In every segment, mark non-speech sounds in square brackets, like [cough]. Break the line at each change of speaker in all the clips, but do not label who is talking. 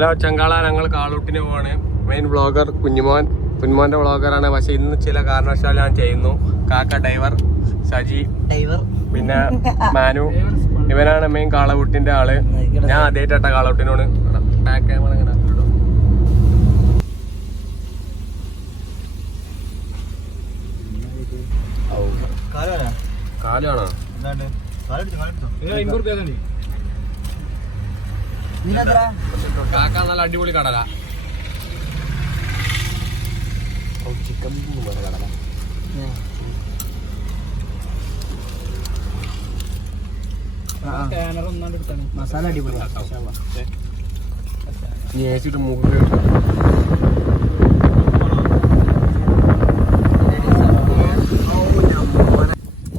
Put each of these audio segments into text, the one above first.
Hello ചങ്കാള ഞങ്ങൾ കാളൂട്ടിന് പോവാണ്. Main vlogger Kunjumon. കുഞ്ഞുമോന്റെ വ്ളോഗറാണ് പക്ഷെ ഇന്ന് ചില കാരണവശാൽ ഞാൻ ചെയ്യുന്നു. കാക്ക ഡൈവർ സജി
ഡ്രൈവർ.
പിന്നെ [laughs] മാനു. ഇവനാണ് മെയിൻ കാളകൂട്ടിന്റെ ആൾ. ഞാൻ ആദ്യമായിട്ടാട്ട കാളകൂട്ടിനോട് ബാക്ക് ക്യാമറ ഇങ്ങനെ കാലാണോ
കാലെടുത്തു കാലെടുത്തു
കാക്ക നല്ല അടിപൊളി കടല. ചിക്കൻ കടല.
മസാല അടിപൊളി
ഏച്ചിട്ട് മുഖം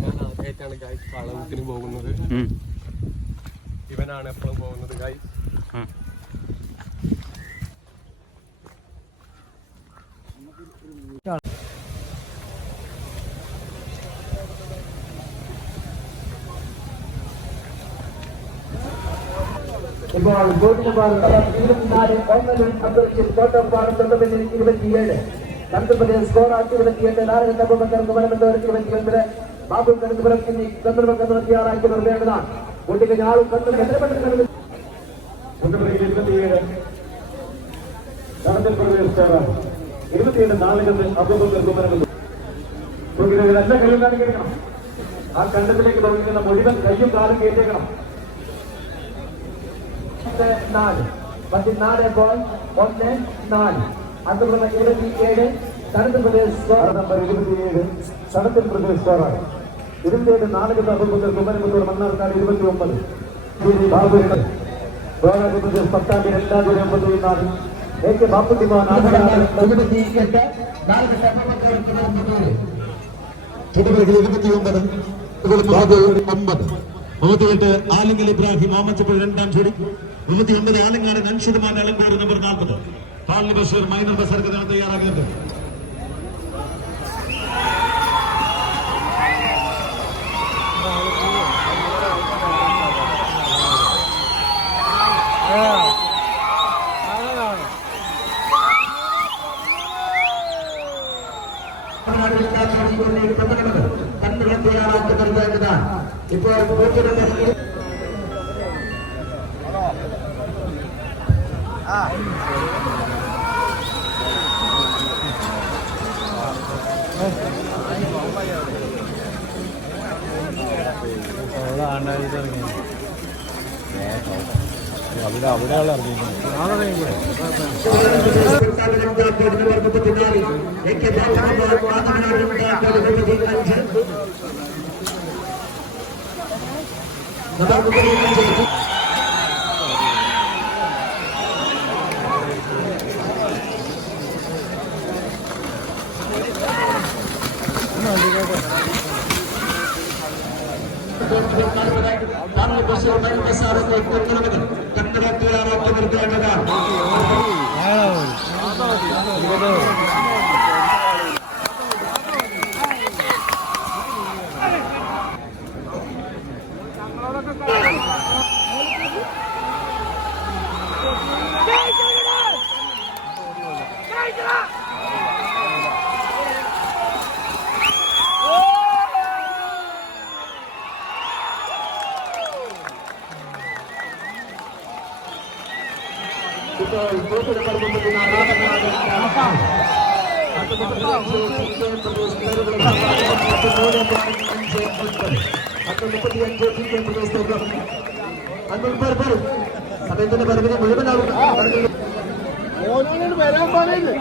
ഞാൻ ആദ്യമായിട്ടാണ് ഗൈസ് കാളകൂട്ടിന് പോകുന്നത്. ഇവനാണ് എപ്പോഴും പോകുന്നത് ഗൈസ്
ഇപ്പോൾ ബോട്ടിന് പാർട്ടി ഇരുപത്തിനാല് ഒന്നിലും അന്തരിച്ച് കോട്ടപ്പാടം തൊണ്ടപിന്നിൽ ഇരുപത്തിയേഴ് കണ്ടപ്പതി സ്കോർ ആക്കി ഇരുപത്തിയെട്ട് നാല് കണ്ടപ്പുറത്ത് വനമെന്നവർക്ക് ഇരുപത്തിയൊൻപത് ബാബു കടുത്തുപുരം എന്നീ കന്നുപുറം നിർത്തിയാറാക്കി നിർത്തേണ്ടതാണ് കുട്ടിക്ക് ഞാളും കണ്ടും എത്രപ്പെട്ടു ഇരുപത്തിയേഴ് കടത്തിൽ പ്രവേശിച്ചാണ് ഇരുപത്തിയേഴ് നാളുകളിൽ അബ്ദുൽ കുമരമെന്ന് നല്ല കയ്യും കാലം കേൾക്കണം ആ കണ്ടത്തിലേക്ക് തുടങ്ങുന്ന മുഴുവൻ കയ്യും കാലം കേട്ടേക്കണം പത്ത് നാല്. പതിനാല് പോയിന്റ് ഒന്ന് നാല്. അതുപോലെ ഇരുപത്തിയേഴ് തനത് പ്രദേശ് സ്കോർ നമ്പർ ഇരുപത്തിയേഴ്. തനത്തിൽ പ്രദേശ് സ്കോറാണ് ഇരുപത്തിയേഴ് നാല് തഹബുദ്ധർ കുമരമുത്തൂർ മണ്ണാർക്കാട് ഇരുപത്തി ഒമ്പത് ബാബുരുടെ പ്രദേശ് പത്താം തീയതി രണ്ടാം തീയതി ഒമ്പത് നാല് എ. കെ. ബാപ്പുട്ടിമാൻ ഇരുപത്തിയെട്ട് നാല്
തുടർന്ന് ഇരുപത്തിയൊമ്പത്. ഒമ്പത്. മുപ്പത്തിയെട്ട് ആലിംഗൽ ഇബ്രാഹിം ആമച്ചപ്പോൾ രണ്ടാം ജോഡി മുപ്പത്തിയൊമ്പത് ആലങ്ങാട് അൻഷുമാൻ അലങ്കൂർ നമ്പർ നാൽപ്പത്. കാളി ബഷീർ മൈനർ ബസർക്ക് തയ്യാറാകുന്നുണ്ട്
ഇപ്പോൾ അവിടെ
അവിടെ ആൾ ഇറങ്ങിയിട്ടുണ്ട്
ನಾನು ಬಸ್ ಒಂಬೈನೂರು ಸಾವಿರದ ಇಪ್ಪತ್ತೊಂಬತ್ತು ಕಟ್ಟಡ ತೋರಾರ ಹತ್ತೊಂಬತ್ತು സമയത്തിന്റെ പരിമിതി മുഴുവൻ
ഓനോട് വരാൻ പറയുന്നു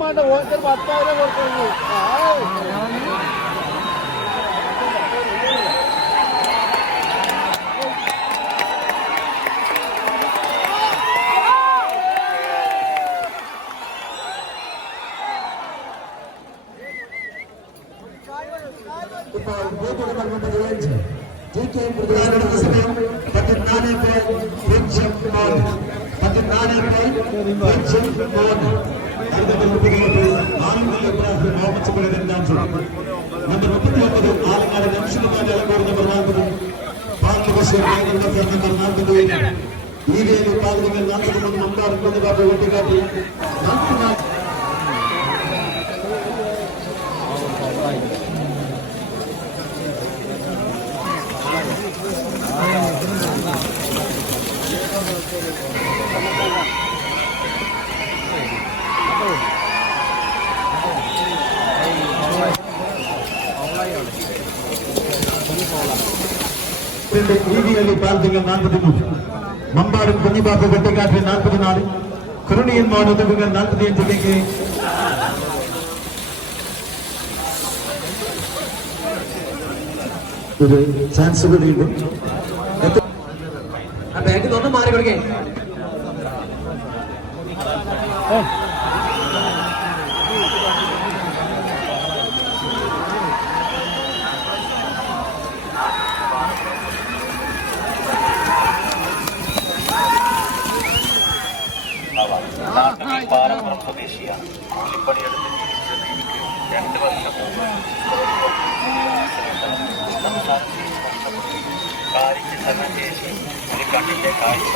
വേണ്ട ഓന്റെ പത്തായിരം കൊടുക്കുന്നു
നമ്പർ മുപ്പത്തിയൊമ്പത് ആലങ്ങാട് നംഷുമാൻ അലങ്കൂർ നമ്പർ നാൽപ്പത് പാർട്ടി ബഷീർ നമ്പർ നാൽപ്പത് ഈ വേലി പാതകൾ നാൽപ്പത്തൊമ്പത് മമ്പാട് കുഞ്ഞുകാപ്പ് വെട്ടിക്കാട്ടി നാൽപ്പത്തിനാല് രണ്ട് ഇ വി അലി പാർട്ടികൾ നാൽപ്പത്തിമൂന്ന് മമ്പാടും കുഞ്ഞിപ്പാപ്പ് വെട്ടിക്കാട്ടിൽ നാൽപ്പത്തിനാല് കുരുണിയൻ മോനൊതുകുകൾ നാൽപ്പത്തിയഞ്ചിലേക്ക് ഒരു ചാൻസ് കൂടിയുണ്ട്
ആ ബാറ്റ് തൊന്ന് മാറി കൊടുക്കേ
പാലപ്പുറം സ്വദേശിയാണ് കൂലിപ്പണിയെടുത്ത് ജീവിച്ചിരുന്ന എനിക്ക് രണ്ട് വർഷം മുമ്പ് ഒരു കണ്ണിന്റെ കാഴ്ച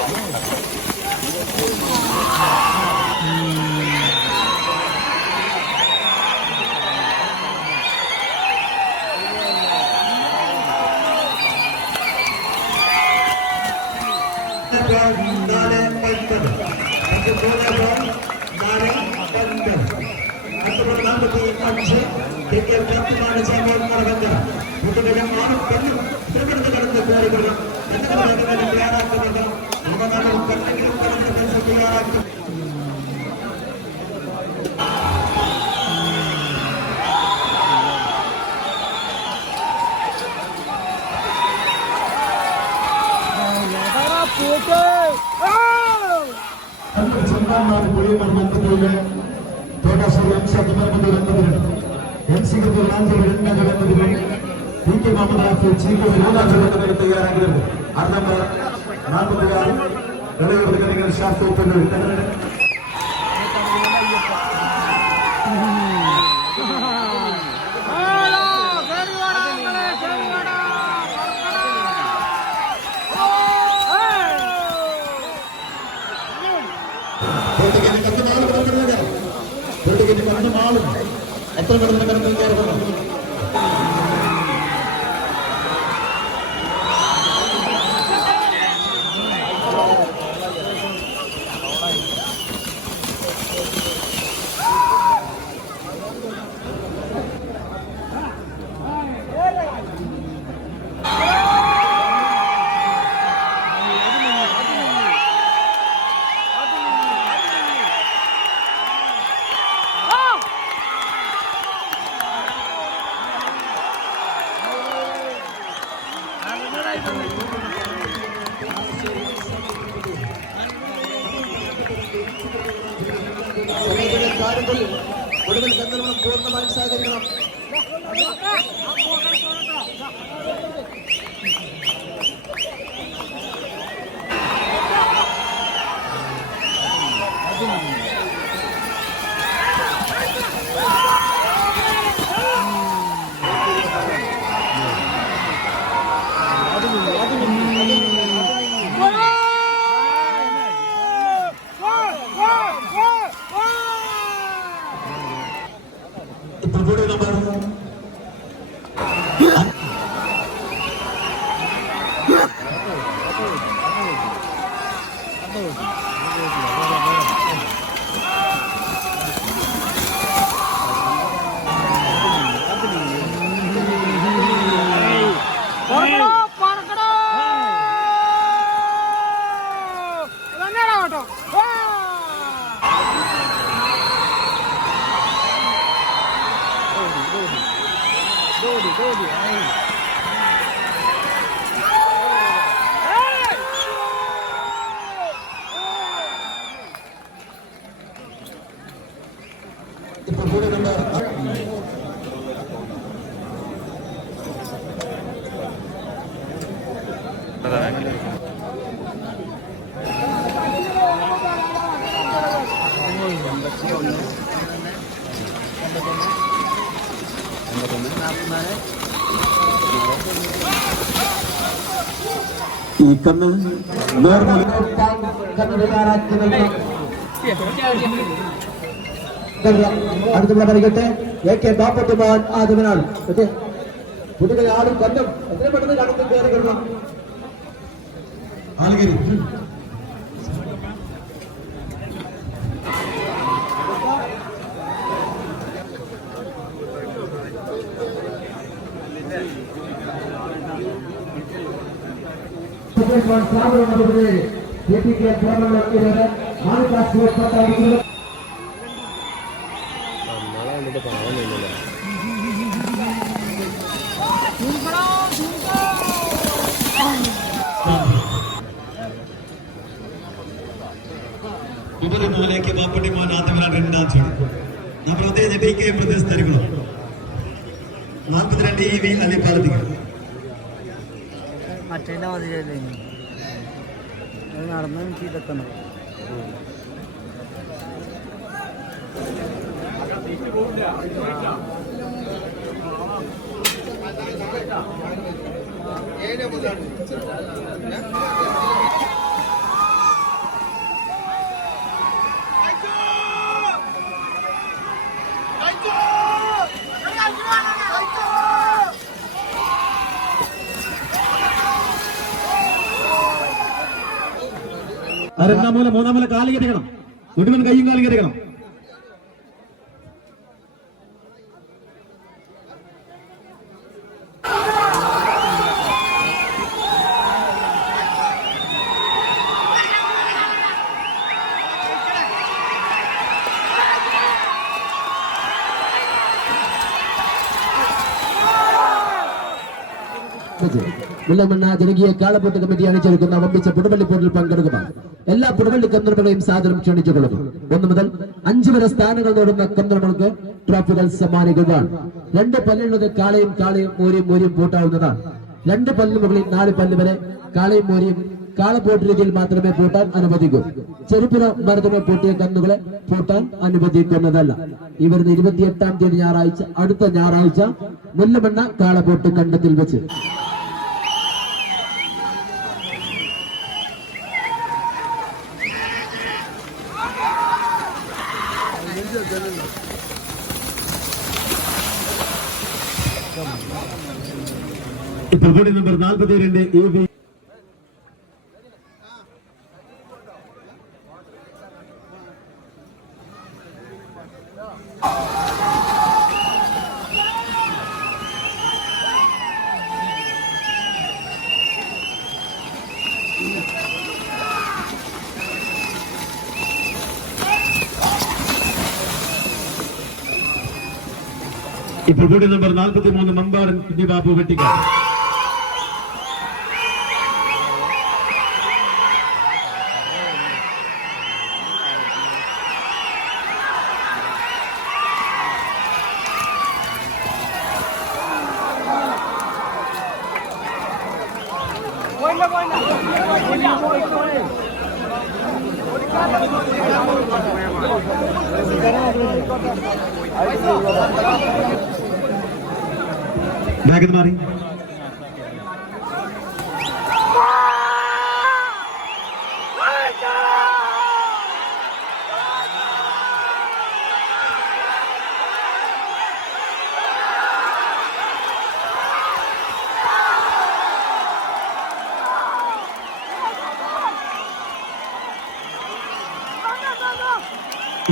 ನಲ್ಲಿ ಬಂದಂತದವರಿಗೆ ತೋಟಸರ್ ಎಂ ಸಿ ಅಕ್ಬರ್ ಬಂದವರು ಅಂತಂದ್ರೆ ಎಂ ಸಿ ಗಿರ್ದು ನಾಲ್ಕು ಎಂಟನಗರ ಅಂತಂದ್ರೆ ಡಿ ಕೆ ಮೊಹಮ್ಮದ್ ರಾಫಿ ಚೀಕು ವಿರೋಧಾಚರಣೆ ತಯಾರಾಗಿದ್ದಾರೆ ಅರ್ಧ ನಾಲ್ಕು ಶಾಸ್ತ್ರ എത്ര കിടന്ന് കിടന്ന് കയറണം ikan அடுத்த பிள்ளை
கட்டு ஏகே பாப்பட்டு பான் ஆதவ நாள் ஓகே புதுகை ஆடும் பந்தம் எத்தனை பட்டது நடந்து பேர் ஆளுகிரி കടന്നു കയറി കിടണം
ആളുകരി
നമ്മളെ കണ്ടിട്ട് പറയുന്നില്ല
ഉപരി മൂലയ്ക്ക് പാപ്പട്ടിമാൻ ആദ്യവനാണ് രണ്ടാം ചെടി നമ്മൾ അദ്ദേഹം ടി കെ പ്രദേശ് തരികളും നാൽപ്പത്തിരണ്ട് ഇ വി
നടന്നു എനിക്ക് ഇതൊക്കെ ഉണ്ട്
രണ്ടാം മൂല മൂന്നാം മൂല കാലി കെട്ടിക്കണം മുഴുവൻ കൈയും കാലി കെട്ടിക്കണം
മുല്ലമണ്ണ ജനകീയ കാളപ്പൊട്ട് കമ്മിറ്റി അണിച്ചെടുക്കുന്ന വമ്പിച്ച പുടുമല്ലിപ്പോട്ടിൽ പങ്കെടുക്കുക എല്ലാ പുടവള്ളി കന്നുകളെയും സാദരം ക്ഷണിച്ചുകൊള്ളുന്നു. ഒന്ന് മുതൽ അഞ്ചു വരെ സ്ഥാനങ്ങൾ നേടുന്ന കന്നുകൾക്ക് ട്രോഫികൾ സമ്മാനിക്കുന്നതാണ് രണ്ട് പല്ലുള്ളത് കാളയും കാളയും മോരിയും മോരിയും പൂട്ടാവുന്നതാണ്. രണ്ട് പല്ലിന് മുകളിൽ നാല് പല്ല് വരെ കാളയും മോരിയും കാളപ്പോട്ട് രീതിയിൽ മാത്രമേ പൂട്ടാൻ അനുവദിക്കൂ. ചെരുപ്പിനോ മരത്തിനോ പൂട്ടിയ കന്നുകളെ പൂട്ടാൻ അനുവദിക്കുന്നതല്ല. ഈ ഇരുപത്തിയെട്ടാം തീയതി ഞായറാഴ്ച അടുത്ത ഞായറാഴ്ച മുല്ലമണ്ണ കാളപ്പോട്ട് കണ്ടത്തിൽ വെച്ച്.
കൂടി നമ്പർ നാൽപ്പത്തിരണ്ട് എ ബി ഇപ്പോൾ വീട് നമ്പർ നാൽപ്പത്തി മൂന്ന് മമ്പാടൻ കുഞ്ഞിബാബു വെട്ടിക്കാർ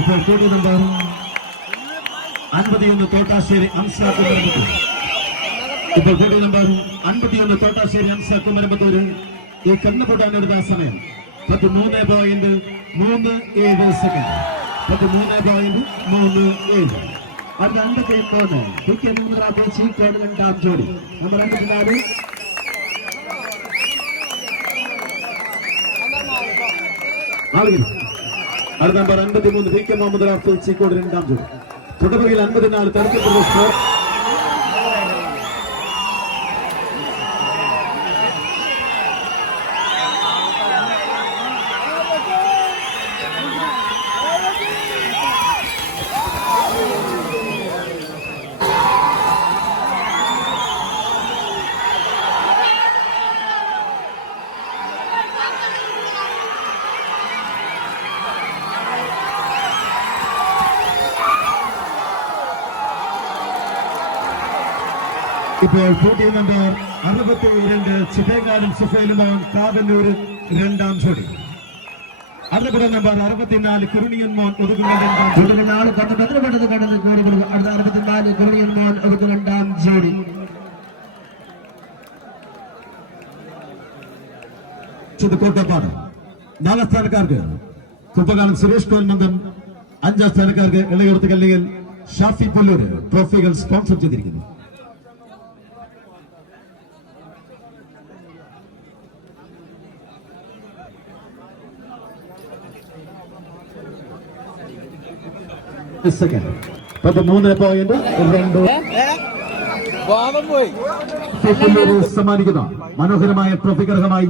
ഇപ്പോൾ കൂടി നമ്പർ അൻപത്തിയൊന്ന് തോട്ടാശ്ശേരി നിർമ്മിക്കും ഇപ്പോൾ കൂടി നമ്പർ അൻപത്തിയൊന്ന് തോട്ടാശ്ശേരി അംസ കുമരമ്പത്തൂര് ഈ കണ്ണുപൊട്ടാനെടുത്ത സമയം പതിമൂന്ന് പോയിന്റ് മൂന്ന് ഏഴ് സെക്കൻഡ് പതിമൂന്ന് പോയിന്റ് മൂന്ന് ഏഴ്. അത് രണ്ട് പേര് നമ്പർ ചീക്കോട് രണ്ടാം ജോഡി. നമ്പർ അൻപത്തിനാല് ആളുകൾ അടുത്ത നമ്പർ അൻപത്തിമൂന്ന് പി കെ മുഹമ്മദ് റാഫിൽ ചീക്കോട് രണ്ടാം ജോഡി. തുടർയിൽ അൻപത്തിനാല് തരത്തിലുള്ള ഇപ്പോൾ പൂട്ടിയ നമ്പർ അറുപത്തി രണ്ട് ചിതേങ്ങാടും സുഫേലുമാണ് കാവന്നൂർ രണ്ടാം ജോഡി. അറുപത് നമ്പർ അറുപത്തിനാല് കുരുണിയൻ മോൻ
എത്ര പെട്ടെന്ന് അടുത്ത അറുപത്തിനാല് മോൻ രണ്ടാം ജോഡി.
കോട്ടപ്പാട് നാലാം സ്ഥാനക്കാർക്ക് കുപ്പകാലം സുരേഷ് കോൽമന്ദം അഞ്ചാം സ്ഥാനക്കാർക്ക് ഇളയോർത്ത് കല്ലിയിൽ ഷാഫി പുല്ലൂര്. ട്രോഫികൾ സ്പോൺസർ ചെയ്തിരിക്കുന്നു. സെക്കൻഡ് പതിമൂന്ന് പോയിന്റ് രണ്ട്.
പോയി.
പുല്ലൂര് സമ്മാനിക്കുന്ന മനോഹരമായ ട്രോഫി ഗ്രഹമായി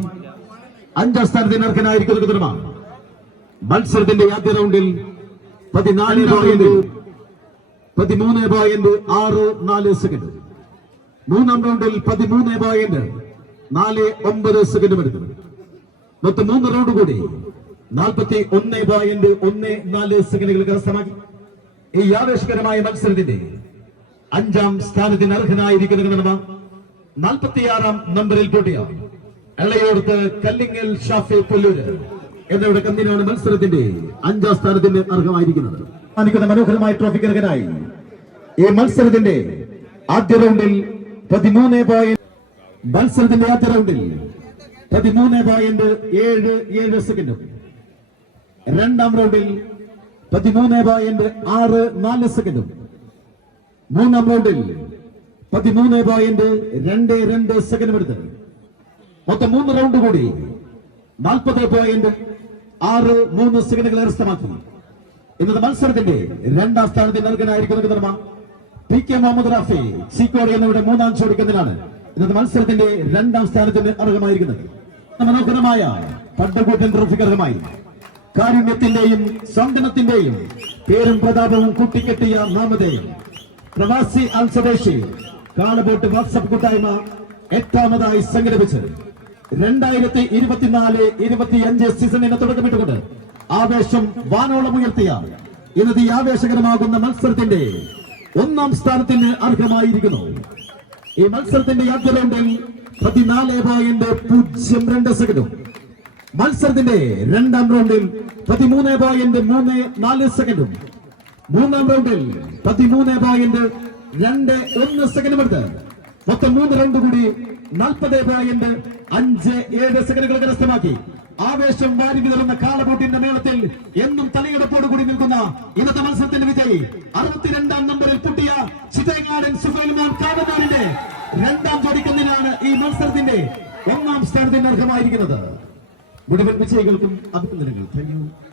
അഞ്ചാം സ്ഥാനത്തിന് അർഹനായിരിക്കുന്ന മത്സരത്തിന്റെ ആദ്യ റൗണ്ടിൽ പതിനാല് പോയിന്റ് പതിമൂന്ന് പോയിന്റ് ആറ് നാല് സെക്കൻഡ് മൂന്നാം റൗണ്ടിൽ പതിമൂന്ന് പോയിന്റ് നാല് ഒമ്പത് സെക്കൻഡും എടുക്കുന്നു. മൊത്തം മൂന്ന് റൗണ്ട് കൂടി നാൽപ്പത്തി ഒന്ന് പോയിന്റ് ഒന്ന് നാല് സെക്കൻഡുകൾ കരസ്ഥമാക്കി. ഈ ആവേശകരമായ മത്സരത്തിന്റെ അഞ്ചാം സ്ഥാനത്തിന് അർഹനായിരിക്കുന്ന നാൽപ്പത്തിയാറാം നമ്പറിൽ പൂട്ടിയ എളയോർത്ത് കല്ലിങ്ങൽ ഷാഫി പുല്ലൂര് എന്നിവരുടെ കന്നിനാണ് മത്സരത്തിന്റെ അഞ്ചാം സ്ഥാനത്തിന് അർഹമായിരിക്കുന്നത്. കാണിക്കുന്ന മനോഹരമായ ട്രോഫി അർഹനായി ഈ മത്സരത്തിന്റെ ആദ്യ റൗണ്ടിൽ പതിമൂന്ന് പോയിന്റ് മത്സരത്തിന്റെ ആദ്യ റൗണ്ടിൽ പതിമൂന്ന് പോയിന്റ് ഏഴ് ഏഴ് സെക്കൻഡും രണ്ടാം റൗണ്ടിൽ പതിമൂന്ന് പോയിന്റ് ആറ് നാല് സെക്കൻഡും മൂന്നാം റൗണ്ടിൽ പതിമൂന്ന് പോയിന്റ് രണ്ട് രണ്ട് സെക്കൻഡും എടുത്ത്. മൊത്തം മൂന്ന് റൗണ്ട് കൂടി നാൽപ്പത് പോയിന്റ് ആറ് മൂന്ന് സെക്കൻഡുകൾ കരസ്ഥമാക്കി ഇന്നത്തെ മത്സരത്തിന്റെ രണ്ടാം സ്ഥാനത്ത് നൽകാനായിരിക്കുന്ന നിർമ്മ പി കെ മുഹമ്മദ് റാഫി സീക്കോട് എന്നിവരുടെ മൂന്നാം ചോദിക്കുന്നതിനാണ് ഇന്നത്തെ മത്സരത്തിന്റെ രണ്ടാം സ്ഥാനത്തിന് അർഹമായിരിക്കുന്നത്. മനോഹരമായ പട്ടകൂട്ടൻ ട്രോഫിക്ക് അർഹമായി. കാരുണ്യത്തിന്റെയും സ്വന്തനത്തിന്റെയും പേരും പ്രതാപവും കൂട്ടിക്കെട്ടിയ നാമതേ പ്രവാസി അൽ സ്വദേശി കാണബോട്ട് വാട്സപ്പ് കൂട്ടായ്മ എട്ടാമതായി സംഘടിപ്പിച്ച് രണ്ടായിരത്തി ഇരുപത്തിനാല് ഇരുപത്തിയഞ്ച് സീസണിന് തുടക്കമിട്ടുകൊണ്ട് ആവേശം വാനോളം ഉയർത്തിയ ഇന്നത്തെ ആവേശകരമാകുന്ന മത്സരത്തിന്റെ ഒന്നാം സ്ഥാനത്തിന് അർഹമായിരിക്കുന്നു. ഈ മത്സരത്തിന്റെ യാത്ര റൗണ്ടിൽ പതിനാല് പോയിന്റ് പൂജ്യം രണ്ട് സെക്കൻഡും മത്സരത്തിന്റെ രണ്ടാം റൗണ്ടിൽ പതിമൂന്ന് പോയിന്റ് മൂന്ന് നാല് സെക്കൻഡും. മൂന്നാം റൗണ്ടിൽ പതിമൂന്ന് പോയിന്റ് രണ്ട് ഒന്ന് സെക്കൻഡും എടുത്ത് മൊത്തം മൂന്ന് റൗണ്ട് കൂടി നാൽപ്പത് പോയിന്റ് അഞ്ച് ഏഴ് സെക്കൻഡുകൾ കരസ്ഥമാക്കി. ആവേശം വാരി വിതറുന്ന കാളബോട്ടിന്റെ മേളത്തിൽ എന്നും തലയെടുപ്പോട് കൂടി നിൽക്കുന്ന ഇന്നത്തെ മത്സരത്തിന്റെ വിജയി. അറുപത്തിരണ്ടാം നമ്പറിൽ പൊട്ടിയ ചിതയങ്ങാടൻ സുഫൈൽമാൻ കാടനാടിന്റെ രണ്ടാം ജോഡിക്കുന്നതിനാണ് ഈ മത്സരത്തിന്റെ ഒന്നാം സ്ഥാനത്തിന് അർഹമായിരിക്കുന്നത്. മുഴുവൻ വിജയികൾക്കും അഭിനന്ദനങ്ങൾ. Thank you.